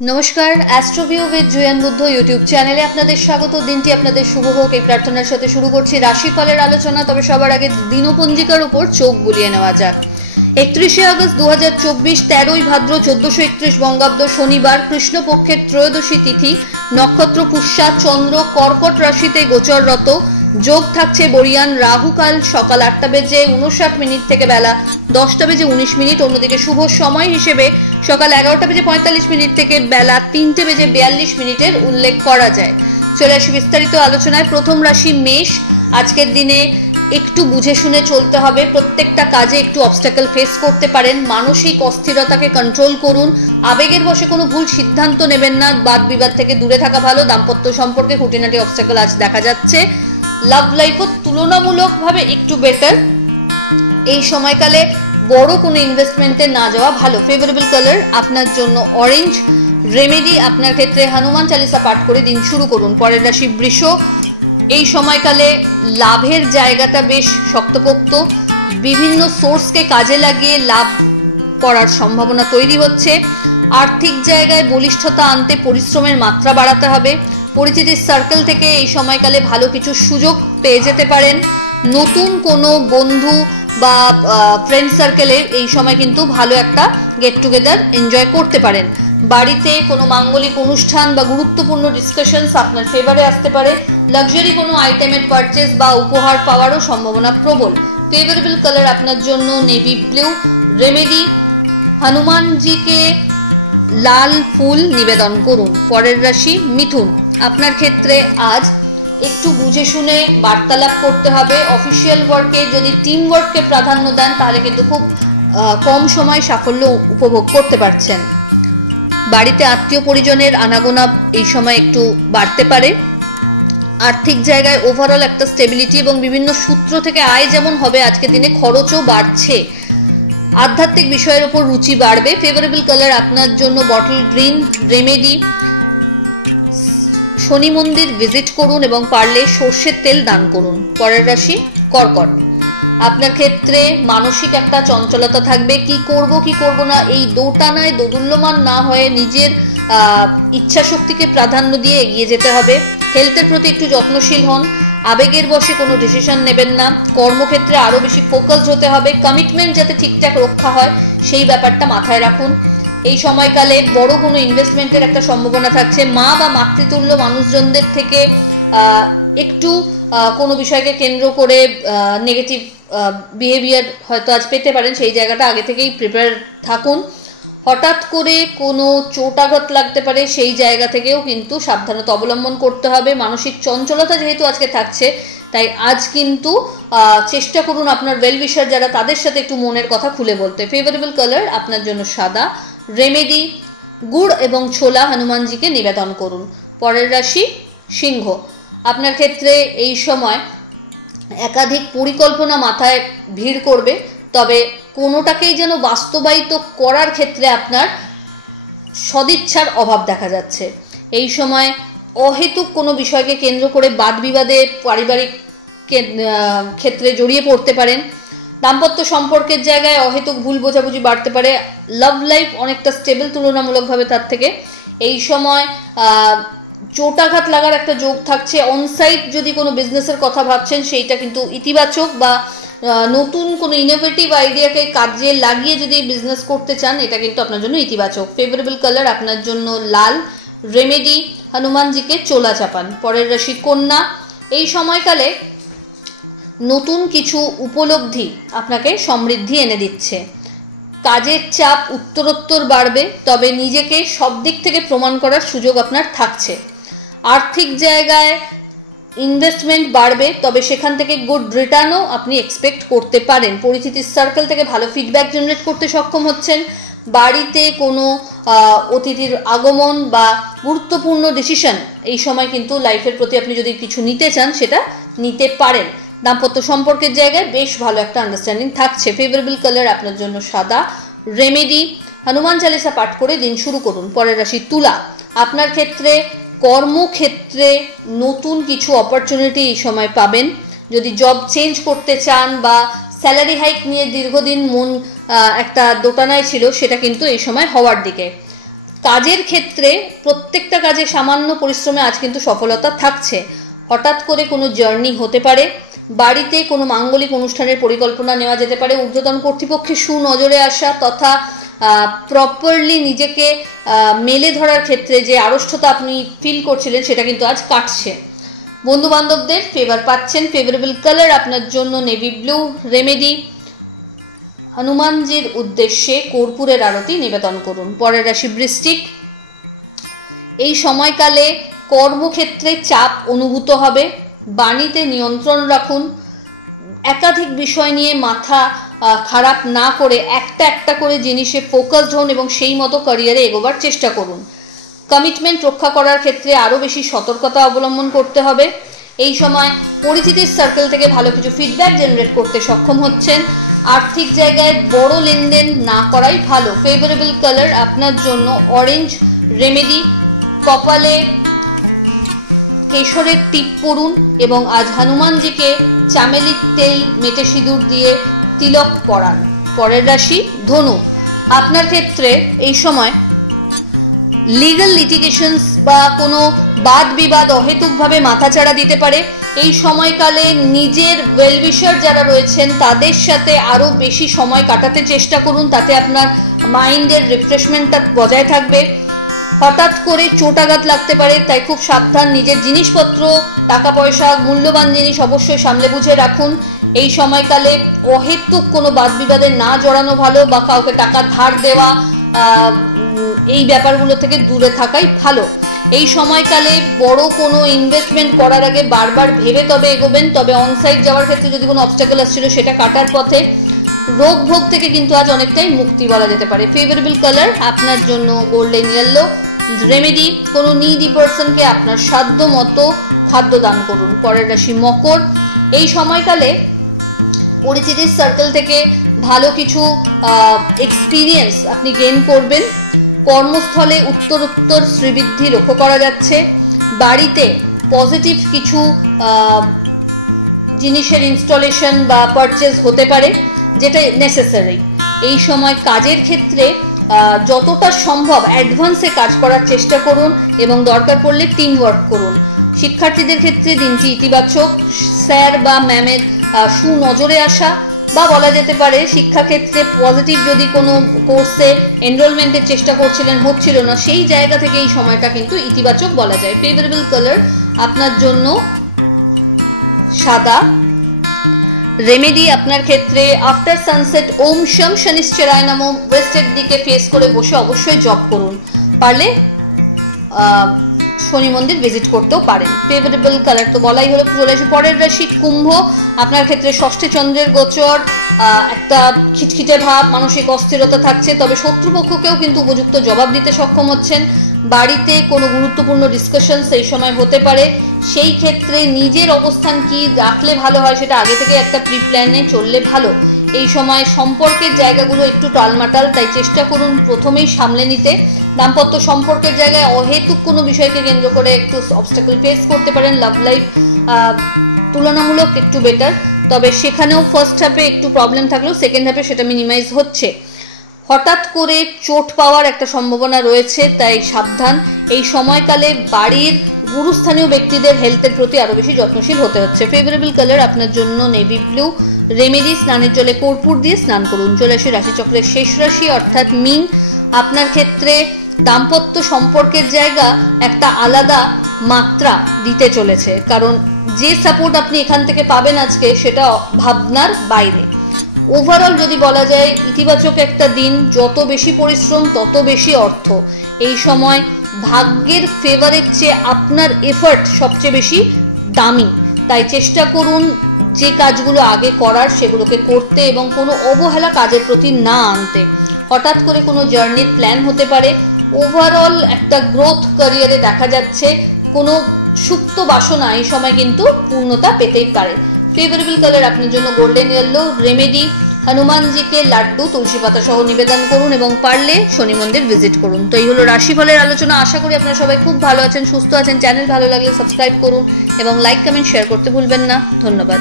নমস্কার, অ্যাস্ট্রোভিউ with Juan Buddha YouTube চ্যানেলে আপনাদের স্বাগত। দিনটি আপনাদের শুভ হোক এই প্রার্থনার সাথে শুরু করছি রাশিফলের আলোচনা। তবে সবার আগে দিনপঞ্জিকার উপর চোখ বুলিয়ে নেওয়া যাক। 31শে আগস্ট 2024, 13ই ভাদ্র 1431 বঙ্গাব্দ, শনিবার, কৃষ্ণপক্ষের ত্রয়োদশী তিথি, নক্ষত্র পুষ্যা, চন্দ্র কর্কট রাশিতে গোচররত। যোগ থাকছে বরিয়ান, রাহুকাল সকাল 8:59 থেকে বেলা 10:19। অন্যদিকে শুভ সময় হিসেবে সকাল 11:45 থেকে বেলা 3:42 উল্লেখ করা যায়। চলে আসি বিস্তারিত আলোচনায়। প্রথম রাশি মেষ। আজকের দিনে একটু বুঝে শুনে চলতে হবে। প্রত্যেকটা কাজে একটু অবস্টাকল ফেস করতে পারেন। মানসিক অস্থিরতাকে কন্ট্রোল করুন। আবেগের বশে কোনো ভুল সিদ্ধান্ত নেবেন না। বাদ বিবাদ থেকে দূরে থাকা ভালো। দাম্পত্য সম্পর্কে খুঁটিনাটি অবস্টাকল আজ দেখা যাচ্ছে। লাভ লাইফও তুলনামূলকভাবে একটু বেটার। এই সময়কালে বড় কোনো ইনভেস্টমেন্টে না যাওয়া ভালো। ফেভারেবল কালার আপনার জন্য অরেঞ্জ। রেমেডি আপনার ক্ষেত্রে হনুমান চালিসা পাঠ করে দিন শুরু করুন। পরের রাশি বৃষ। এই সময়কালে লাভের জায়গাটা বেশ শক্তপোক্ত। বিভিন্ন সোর্সকে কাজে লাগিয়ে লাভ করার সম্ভাবনা তৈরি হচ্ছে। আর্থিক জায়গায় বলিষ্ঠতা আনতে পরিশ্রমের মাত্রা বাড়াতে হবে। পরিচিতির সার্কেল থেকে এই সময়কালে ভালো কিছু সুযোগ পেয়ে যেতে পারেন। নতুন কোনো বন্ধু বা ফ্রেন্ড সার্কেলে এই সময় কিন্তু ভালো একটা গেট টুগেদার এনজয় করতে পারেন। বাড়িতে কোনো মাঙ্গলিক অনুষ্ঠান বা গুরুত্বপূর্ণ ডিসকাশনস আপনার ফেভারে আসতে পারে। লাক্সারি কোনো আইটেমের পারচেস বা উপহার পাওয়ারও সম্ভাবনা প্রবল। ফেভারেবল কালার আপনার জন্য নেভি ব্লু। রেমেডি হনুমানজিকে লাল ফুল নিবেদন করুন। পরের রাশি মিথুন। আপনার ক্ষেত্রে আজ একটু বুঝে শুনে বার্তালাপ করতে হবে। অফিসিয়াল ওয়ার্কে যদি টিম ওয়ার্ককে প্রাধান্য দেন তাহলে কিন্তু খুব কম সময় সাফল্য উপভোগ করতে পারছেন। বাড়িতে আত্মীয় পরিজনের আনাগোনা এই সময় একটু বাড়তে পারে। আর্থিক জায়গায় ওভারঅল একটা স্টেবিলিটি এবং বিভিন্ন সূত্র থেকে আয় যেমন হবে, আজকের দিনে খরচও বাড়ছে। আধ্যাত্মিক বিষয়ের উপর রুচি বাড়বে। ফেভারেবল কালার আপনার জন্য বটল গ্রিন। রেমেডি শনি মন্দির ভিজিট করুন এবং পারলে সর্ষের তেল দান করুন। পরের রাশি কর্কট। আপনার ক্ষেত্রে মানসিক একটা চঞ্চলতা থাকবে। কি করব কি করব না এই দোটানায় দোদুল্যমান না হয়ে নিজের ইচ্ছা শক্তিকে প্রাধান্য দিয়ে এগিয়ে যেতে হবে। হেলথের প্রতি একটু যত্নশীল হন। আবেগের বশে কোনো ডিসিশন নেবেন না। কর্মক্ষেত্রে আরও বেশি ফোকাসড হতে হবে। কমিটমেন্ট যাতে ঠিকঠাক রক্ষা হয় সেই ব্যাপারটা মাথায় রাখুন। এই সময়কালে বড় কোনো ইনভেস্টমেন্টের একটা সম্ভাবনা থাকছে। মা বা মাতৃতুল্য মানুষজনদের থেকে একটু কোনো বিষয়কে কেন্দ্র করে নেগেটিভ বিহেভিয়ার হয়তো আজ পেতে পারেন। সেই জায়গাটা আগে থেকেই প্রিপেয়ার থাকুন। হঠাৎ করে কোনো চোটাঘাত লাগতে পারে, সেই জায়গা থেকেও কিন্তু সাবধানতা অবলম্বন করতে হবে। মানসিক চঞ্চলতা যেহেতু আজকে থাকছে, তাই আজ কিন্তু চেষ্টা করুন আপনার ওয়েল উইশার যারা তাদের সাথে একটু মনের কথা খুলে বলতে। ফেভারেবল কালার আপনার জন্য সাদা। রেমেডি গুড় এবং ছোলা হনুমানজিকে নিবেদন করুন। পরের রাশি সিংহ। আপনার ক্ষেত্রে এই সময় একাধিক পরিকল্পনা মাথায় ভিড় করবে, তবে কোনোটাকেই যেন বাস্তবায়িত করার ক্ষেত্রে আপনার সদিচ্ছার অভাব দেখা যাচ্ছে। এই সময় অহেতুক কোনো বিষয়কে কেন্দ্র করে বাদ বিবাদে পারিবারিক ক্ষেত্রে জড়িয়ে পড়তে পারেন। দাম্পত্য সম্পর্কের জায়গায় অহেতুক ভুল বোঝাবুঝি বাড়তে পারে। লাভ লাইফ অনেকটা স্টেবল তুলনামূলকভাবে তার থেকে। এই সময় চোটাঘাত লাগার একটা যোগ থাকছে। অনসাইট যদি কোনো বিজনেসের কথা ভাবছেন সেইটা কিন্তু ইতিবাচক, বা নতুন কোনো ইনোভেটিভ আইডিয়াকে কাজে লাগিয়ে যদি বিজনেস করতে চান এটা কিন্তু আপনার জন্য ইতিবাচক। ফেভারেবল কালার আপনার জন্য লাল। রেমেডি হনুমানজিকে চোলা চাপান। পরের রাশি কন্যা। এই সময়কালে নতুন কিছু উপলব্ধি আপনাকে সমৃদ্ধি এনে দিচ্ছে। কাজের চাপ উত্তরোত্তর বাড়বে, তবে নিজেকে সব দিক থেকে প্রমাণ করার সুযোগ আপনার থাকছে। আর্থিক জায়গায় ইনভেস্টমেন্ট বাড়বে, তবে সেখান থেকে গুড রিটার্নও আপনি এক্সপেক্ট করতে পারেন। পরিচিতির সার্কেল থেকে ভালো ফিডব্যাক জেনারেট করতে সক্ষম হচ্ছেন। বাড়িতে কোনো অতিথির আগমন বা গুরুত্বপূর্ণ ডিসিশন এই সময় কিন্তু লাইফের প্রতি আপনি যদি কিছু নিতে চান সেটা নিতে পারেন। দাম্পত্য সম্পর্কের জায়গায় বেশ ভালো একটা আন্ডারস্ট্যান্ডিং থাকছে। ফেভারেবল কালার আপনার জন্য সাদা। রেমেডি হনুমান চালিসা পাঠ করে দিন শুরু করুন। পরের রাশি তুলা। আপনার ক্ষেত্রে কর্মক্ষেত্রে নতুন কিছু অপরচুনিটি এই সময় পাবেন। যদি জব চেঞ্জ করতে চান বা স্যালারি হাইক নিয়ে দীর্ঘদিন মন একটা দোটানায় ছিল, সেটা কিন্তু এই সময় হওয়ার দিকে। কাজের ক্ষেত্রে প্রত্যেকটা কাজে সামান্য পরিশ্রমে আজ কিন্তু সফলতা থাকছে। হঠাৎ করে কোনো জার্নি হতে পারে, বাড়িতে কোনো মাঙ্গলিক অনুষ্ঠানের পরিকল্পনা নেওয়া যেতে পারে, ঊর্ধ্বতন কর্তৃপক্ষের সুনজরে আসা তথা প্রপারলি নিজেকে মেলে ধরার ক্ষেত্রে যে আড়ষ্টতা আপনি ফিল করছিলেন সেটা কিন্তু আজ কাটছে। বন্ধু বান্ধবদের ফেভার পাচ্ছেন। ফেভারেবল কালার আপনার জন্য নেভি ব্লু। রেমেডি, হনুমানজির উদ্দেশ্যে কর্পূরের আরতি নিবেদন করুন। পরের রাশি বৃশ্চিক। এই সময়কালে কর্মক্ষেত্রে চাপ অনুভূত হবে, বাণীতে নিয়ন্ত্রণ রাখুন। একাধিক বিষয় নিয়ে মাথা খারাপ না করে একটা করে জিনিসে ফোকাসড হন এবং সেই মতো ক্যারিয়ারে এগোবার চেষ্টা করুন। কমিটমেন্ট রক্ষা করার ক্ষেত্রে আরও বেশি সতর্কতা অবলম্বন করতে হবে। এই সময় পরিচিতির সার্কেল থেকে ভালো কিছু ফিডব্যাক জেনারেট করতে সক্ষম হচ্ছেন। আর্থিক জায়গায় বড় লেনদেন না করাই ভালো। ফেভারেবল কালার আপনার জন্য অরেঞ্জ। রেমেডি, কপালে কেশরের টিপ পরুন এবং আজ হনুমানজিকে চামেলির তেল মেটে সিঁদুর দিয়ে তিলক পরান। পরের রাশি ধনু। আপনার ক্ষেত্রে এই সময় লিগ্যাল লিটিগেশনস বা কোনো বাদ বিবাদ অহেতুকভাবে মাথাচাড়া দিতে পারে। এই সময়কালে নিজের ওয়েলউইশার যারা রয়েছেন তাদের সাথে আরও বেশি সময় কাটাতে চেষ্টা করুন, তাতে আপনার মাইন্ডের রিফ্রেশমেন্টটা বজায় থাকবে। হঠাৎ করে চোট আঘাত লাগতে পারে, তাই খুব সাবধান। নিজের জিনিসপত্র, টাকা পয়সা, মূল্যবান জিনিস অবশ্যই সামলে বুঝে রাখুন। এই সময়কালে অহেতুক কোনো বাদ বিবাদে না জড়ানো ভালো, বা কাউকে টাকা ধার দেওয়া এই ব্যাপারগুলো থেকে দূরে থাকাই ভালো। এই সময়কালে বড় কোনো ইনভেস্টমেন্ট করার আগে বারবার ভেবে তবে এগোবেন। তবে অনসাইট যাওয়ার ক্ষেত্রে যদি কোনো অবস্টাকল আসছিল সেটা কাটার পথে। রোগ ভোগ থেকে কিন্তু আজ অনেকটাই মুক্তি বলা যেতে পারে। ফেভারেবল কালার আপনার জন্য গোল্ডেন ইয়েলো। রেমেডি, কোনো নিডি পারসনকে আপনার সাধ্য মতো খাদ্য দান করুন। পরের রাশি মকর। এই সময়কালে পরিচিতির সার্কেল থেকে ভালো কিছু এক্সপিরিয়েন্স আপনি গেইন করবেন। কর্মস্থলে উত্তরোত্তর শ্রীবৃদ্ধি লক্ষ্য করা যাচ্ছে। বাড়িতে পজিটিভ কিছু জিনিসের ইনস্টলেশন বা পারচেজ হতে পারে যেটা নেসেসারি। এই সময় কাজের ক্ষেত্রে যতটা সম্ভব অ্যাডভান্সে কাজ করার চেষ্টা করুন এবং দরকার পড়লে টিম ওয়ার্ক করুন। শিক্ষার্থীদের ক্ষেত্রে দিনটি ইতিবাচক। স্যার বা ম্যামের সুনজরে আসা, বা বলা যেতে পারে শিক্ষাক্ষেত্রে পজিটিভ যদি কোনো কোর্সে এনরোলমেন্টের চেষ্টা করছিলেন, হচ্ছিল না, সেই জায়গা থেকে এই সময়টা কিন্তু ইতিবাচক বলা যায়। ফেভারেবল কালার আপনার জন্য সাদা। রেমেডি আপনার ক্ষেত্রে আফটার সানসেট ওম শম শনিশ্চরায় নমঃ ওয়েস্টের দিকে ফেস করে বসে অবশ্যই জপ করুন। পারলে শনি মন্দির ভিজিট করতেও পারেন। ফেভারেবল কালার তো বলাই হলো। চলে আসি পরের রাশি কুম্ভ। আপনার ক্ষেত্রে ষষ্ঠে চন্দ্রের গোচর, একটা খিটখিটে ভাব, মানসিক অস্থিরতা থাকছে, তবে শত্রুপক্ষকেও কিন্তু উপযুক্ত জবাব দিতে সক্ষম হচ্ছেন। বাড়িতে কোনো গুরুত্বপূর্ণ ডিসকাশন সেই সময় হতে পারে, সেই ক্ষেত্রে নিজের অবস্থান কি রাখলে ভালো হয় সেটা আগে থেকে একটা প্রি প্ল্যানে চললে ভালো। এই সময় সম্পর্কের জায়গাগুলো একটু টালমাটাল, তাই চেষ্টা করুন প্রথমেই সামলে নিতে। দাম্পত্য সম্পর্কের জায়গায় অহেতুক কোনো বিষয়কে কেন্দ্র করে একটু অবস্টাকল ফেস করতে পারেন। লাভ লাইফ তুলনামূলক একটু বেটার, তবে সেখানেও ফার্স্ট হাফে একটু প্রবলেম থাকলেও সেকেন্ড হাফে সেটা মিনিমাইজ হচ্ছে। হঠাৎ করে চোট পাওয়ার একটা সম্ভাবনা রয়েছে, তাই সাবধান। এই সময়কালে বাড়ির গুরুস্থানীয় ব্যক্তিদের হেলথের প্রতি আরও বেশি যত্নশীল হতে হচ্ছে। ফেভারেবল কালার আপনার জন্য নেভি ব্লু। রেমেডি, স্নানের জলে কর্পূর দিয়ে স্নান করুন। চলে আসি রাশিচক্রের শেষ রাশি অর্থাৎ মীন। আপনার ক্ষেত্রে দাম্পত্য সম্পর্কের জায়গা একটা আলাদা মাত্রা দিতে চলেছে, কারণ যে সাপোর্ট আপনি এখান থেকে পাবেন আজকে সেটা ভাবনার বাইরে। ওভারঅল যদি বলা যায় ইতিবাচক একটা দিন, যত বেশি পরিশ্রম তত বেশি অর্থ। এই সময় ভাগ্যের ফেভারের চেয়ে আপনার এফর্ট সবচেয়ে বেশি দামি, তাই চেষ্টা করুন যে কাজগুলো আগে করার সেগুলোকে করতে এবং কোনো অবহেলা কাজের প্রতি না আনতে। হঠাৎ করে কোনো জার্নির প্ল্যান হতে পারে। ওভারঅল একটা গ্রোথ ক্যারিয়ারে দেখা যাচ্ছে। কোনো সুপ্ত বাসনা এই সময় কিন্তু পূর্ণতা পেতেই পারে। ফেভারেবল কালার আপনার জন্য গোল্ডেন ইয়েলো। রেমেডি, হনুমানজিকে লাড্ডু তুলসী পাতা সহ নিবেদন করুন এবং পারলে শনি মন্দির ভিজিট করুন। তো এই হলো রাশিফলের আলোচনা। আশা করি আপনারা সবাই খুব ভালো আছেন, সুস্থ আছেন। চ্যানেল ভালো লাগলে সাবস্ক্রাইব করুন এবং লাইক কমেন্ট শেয়ার করতে ভুলবেন না। ধন্যবাদ।